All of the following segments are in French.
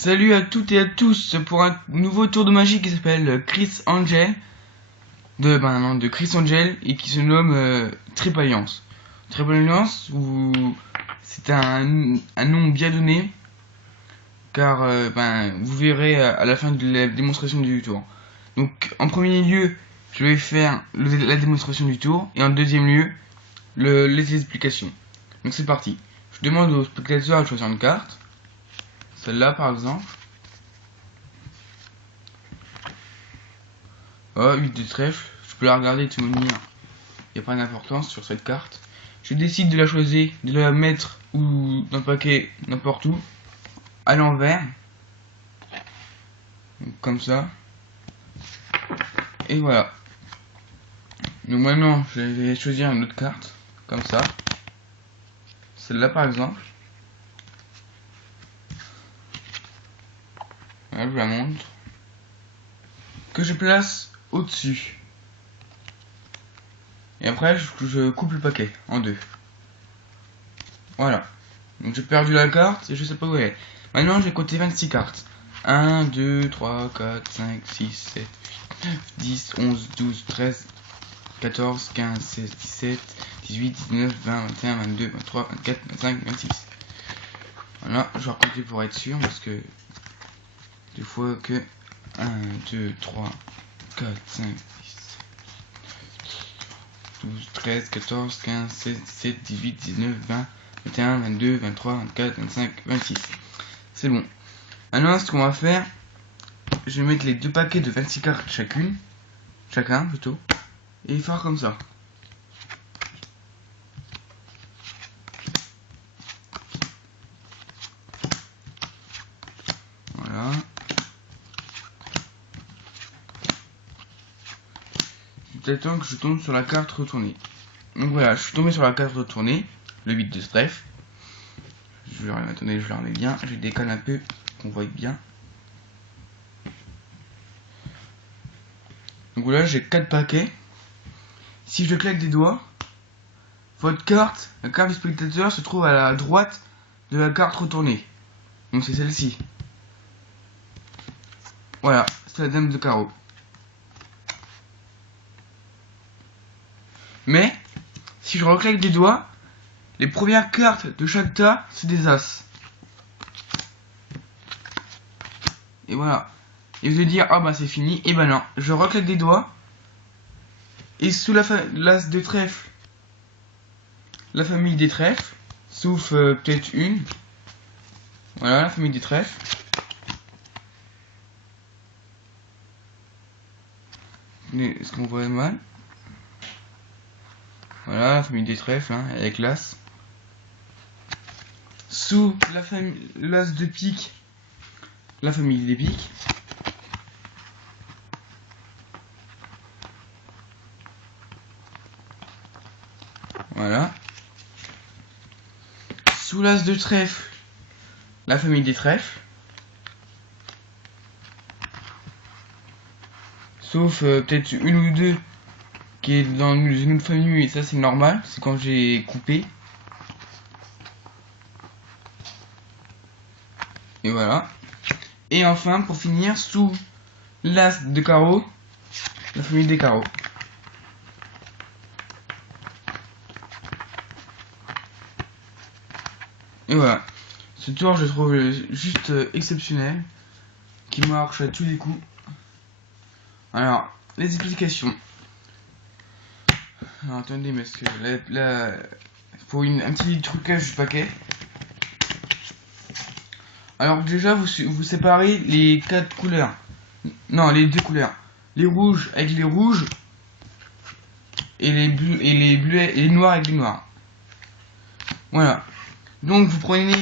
Salut à toutes et à tous pour un nouveau tour de magie qui s'appelle Criss Angel de Criss Angel et qui se nomme Triple Alliance. Triple Alliance, c'est un nom bien donné car vous verrez à la fin de la démonstration du tour. Donc en premier lieu je vais faire la démonstration du tour et en deuxième lieu les explications. Donc c'est parti. Je demande aux spectateurs de choisir une carte. Celle-là par exemple. Oh, 8 de trèfle. Je peux la regarder de toute manière. Il n'y a pas d'importance sur cette carte. Je décide de la choisir, de la mettre ou dans le paquet n'importe où. À l'envers. Comme ça. Et voilà. Donc maintenant, je vais choisir une autre carte. Comme ça. Celle-là par exemple. Voilà, je vous la montre. Que je place au-dessus. Et après, je coupe le paquet en deux. Voilà. Donc j'ai perdu la carte et je sais pas où elle est. Maintenant, je vais compter 26 cartes. 1, 2, 3, 4, 5, 6, 7, 8, 9, 10, 11, 12, 13, 14, 15, 16, 17, 18, 19, 20, 21, 22, 23, 24, 25, 26. Voilà, je vais recompter pour être sûr parce que des fois que 1, 2, 3, 4, 5, 6, 12, 13, 14, 15, 16, 17, 18, 19, 20, 21, 22, 23, 24, 25, 26. C'est bon. Maintenant, ce qu'on va faire, je vais mettre les deux paquets de 26 cartes chacun plutôt, et faire comme ça. Voilà. Peut-être temps que je tombe sur la carte retournée. Donc voilà, je suis tombé sur la carte retournée, le 8 de trèfle. Attendez, je la remets bien, je décale un peu, qu'on voit bien. Donc voilà, j'ai 4 paquets. Si je claque des doigts, votre carte, la carte du spectateur, se trouve à la droite de la carte retournée. Donc c'est celle-ci. Voilà, c'est la dame de carreau. Mais, si je reclaque des doigts, les premières cartes de chaque tas, c'est des as. Et voilà. Et vous allez dire, ah bah c'est fini. Et bah non, je reclaque des doigts. Et sous l'as de trèfle, la famille des trèfles, sauf peut-être une. Voilà, la famille des trèfles. Est-ce qu'on voit mal? Voilà, la famille des trèfles, hein, avec l'as. Sous la famille, l'as de pique, la famille des piques. Voilà. Sous l'as de trèfle, la famille des trèfles. Sauf peut-être une ou deux qui est dans une autre famille, et ça c'est normal, c'est quand j'ai coupé. Et voilà. Et enfin, pour finir, sous l'as de carreau, la famille des carreaux. Et voilà. Ce tour, je trouve juste exceptionnel, qui marche à tous les coups. Alors, les explications. Alors, attendez, parce que là pour un petit trucage du paquet. Alors déjà, vous séparez les 4 couleurs. Non, les 2 couleurs. Les rouges avec les rouges. Et les bleus et les noirs avec les noirs. Voilà. Donc vous prenez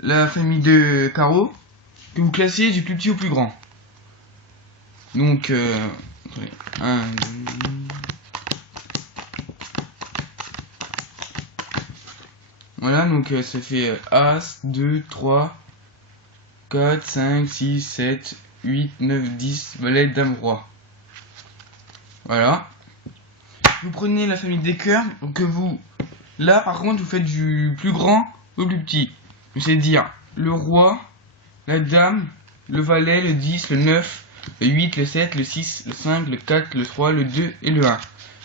la famille de carreaux que vous classez du plus petit au plus grand. Donc, attendez, 1, 2... Voilà, donc ça fait As, 2, 3, 4, 5, 6, 7, 8, 9, 10, valet, dame, roi. Voilà. Vous prenez la famille des cœurs, donc vous... Là, par contre, vous faites du plus grand au plus petit. C'est-à-dire le roi, la dame, le valet, le 10, le 9, le 8, le 7, le 6, le 5, le 4, le 3, le 2 et le 1.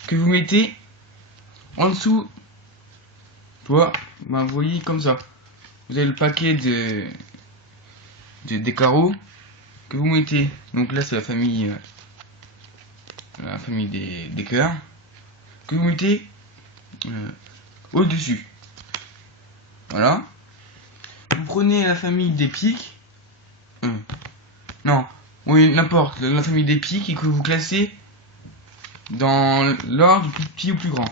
Que vous mettez en dessous. Tu vois, bah, vous voyez comme ça. Vous avez le paquet des carreaux que vous mettez. Donc là c'est la famille des cœurs. Que vous mettez au-dessus. Voilà. Vous prenez la famille des piques. Non, oui, n'importe, la famille des piques et que vous classez dans l'ordre du plus petit au plus grand.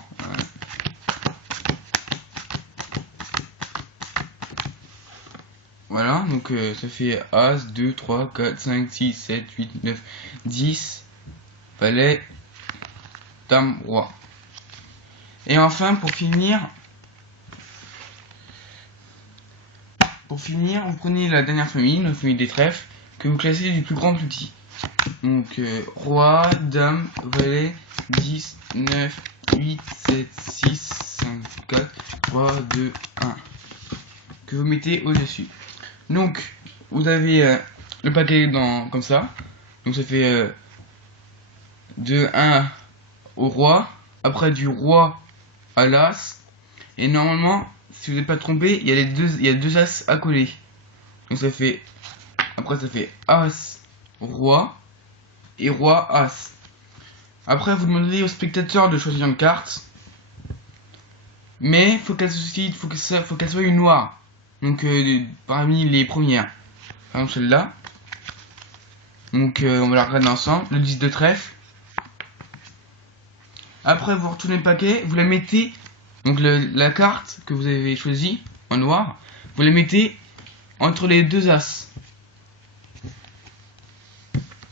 Voilà, donc ça fait As, 2, 3, 4, 5, 6, 7, 8, 9, 10, valet, dame, roi. Et enfin, pour finir, vous prenez la dernière famille, la famille des trèfles, que vous classez du plus grand au plus petit. Donc, roi, dame, valet, 10, 9, 8, 7, 6, 5, 4, 3, 2, 1. Que vous mettez au-dessus. Donc, vous avez le paquet comme ça. Donc, ça fait de 1 au roi. Après, du roi à l'as. Et normalement, si vous n'êtes pas trompé, il y a deux as à coller. Donc, ça fait. Après, ça fait as, roi. Et roi, as. Après, vous demandez au spectateur de choisir une carte. Mais faut qu'elle soit une noire. Donc parmi les premières. Par exemple celle-là. Donc on va la regarder ensemble. Le 10 de trèfle. Après vous retournez le paquet. Vous la mettez. Donc la carte que vous avez choisie en noir. Vous la mettez entre les deux as.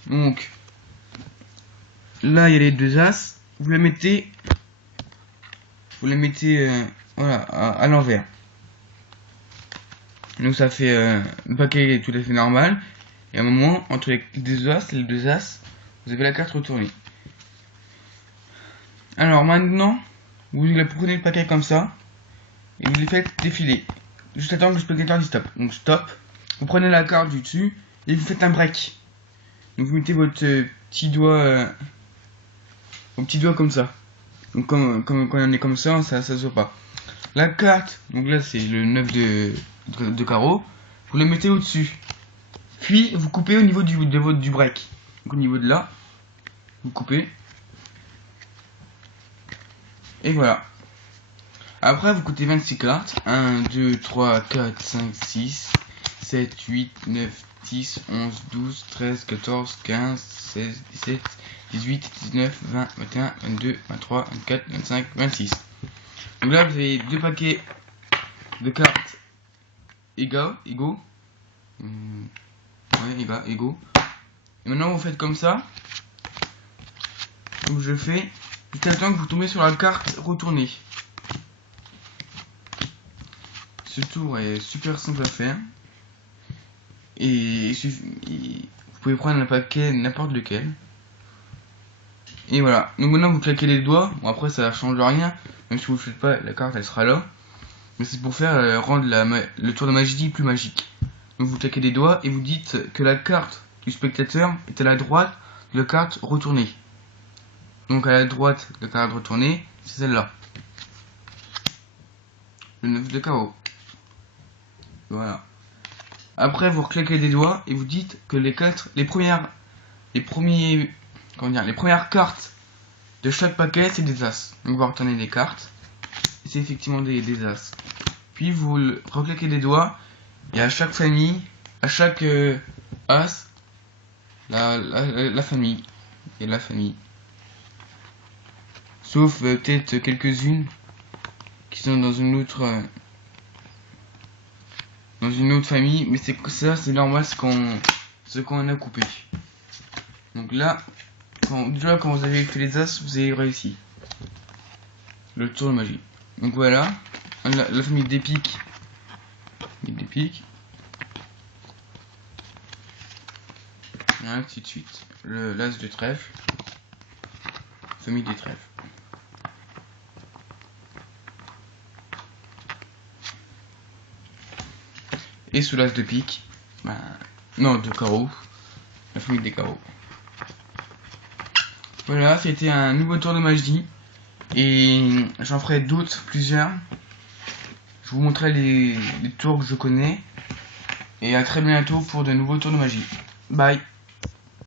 Donc là il y a les deux as. Vous la mettez. Voilà à l'envers. Donc ça fait le paquet est tout à fait normal. Et à un moment, entre les deux as, vous avez la carte retournée. Alors maintenant, vous prenez le paquet comme ça. Et vous les faites défiler. Juste attendre que le spectateur dit stop. Donc stop. Vous prenez la carte du dessus. Et vous faites un break. Donc vous mettez votre petit doigt. Vos petits doigts comme ça. Donc quand on est comme ça se voit pas. La carte, donc là c'est le 9 de carreau. Vous le mettez au-dessus. Puis vous coupez au niveau du break. Donc au niveau de là, vous coupez. Et voilà. Après vous coupez 26 cartes. 1, 2, 3, 4, 5, 6, 7, 8, 9, 10, 11, 12, 13, 14, 15, 16, 17, 18, 19, 20, 21, 22, 23, 24, 25, 26. Donc là vous avez deux paquets de cartes égaux. Ouais, égaux. Et maintenant vous faites comme ça. Comme je le fais. Jusqu'à temps que vous tombez sur la carte retournée. Ce tour est super simple à faire. Et vous pouvez prendre un paquet n'importe lequel. Et voilà. Donc maintenant vous claquez les doigts. Bon après ça change rien. Même si vous ne le faites pas, la carte elle sera là. Mais c'est pour faire rendre le tour de magie plus magique. Donc vous claquez des doigts et vous dites que la carte du spectateur est à la droite de la carte retournée. Donc à la droite de la carte retournée, c'est celle-là. Le 9 de carreau. Voilà. Après vous reclaquez des doigts et vous dites que les premières cartes de chaque paquet c'est des as. Donc vous retournez des cartes. C'est effectivement des as. Puis vous reclaquez des doigts et à chaque famille, à chaque as, la famille et la famille. Sauf peut-être quelques-unes qui sont dans une autre famille, mais c'est normal ce qu'on a coupé. Donc là, quand vous avez fait les as, vous avez réussi le tour de magie. Donc voilà, la famille des piques. Et ainsi de suite. L'as de trèfle. Famille des trèfles. Et sous l'as de pique, Non, de carreaux. La famille des carreaux. Voilà, c'était un nouveau tour de magie. Et j'en ferai d'autres, plusieurs. Je vous montrerai les tours que je connais. Et à très bientôt pour de nouveaux tours de magie. Bye.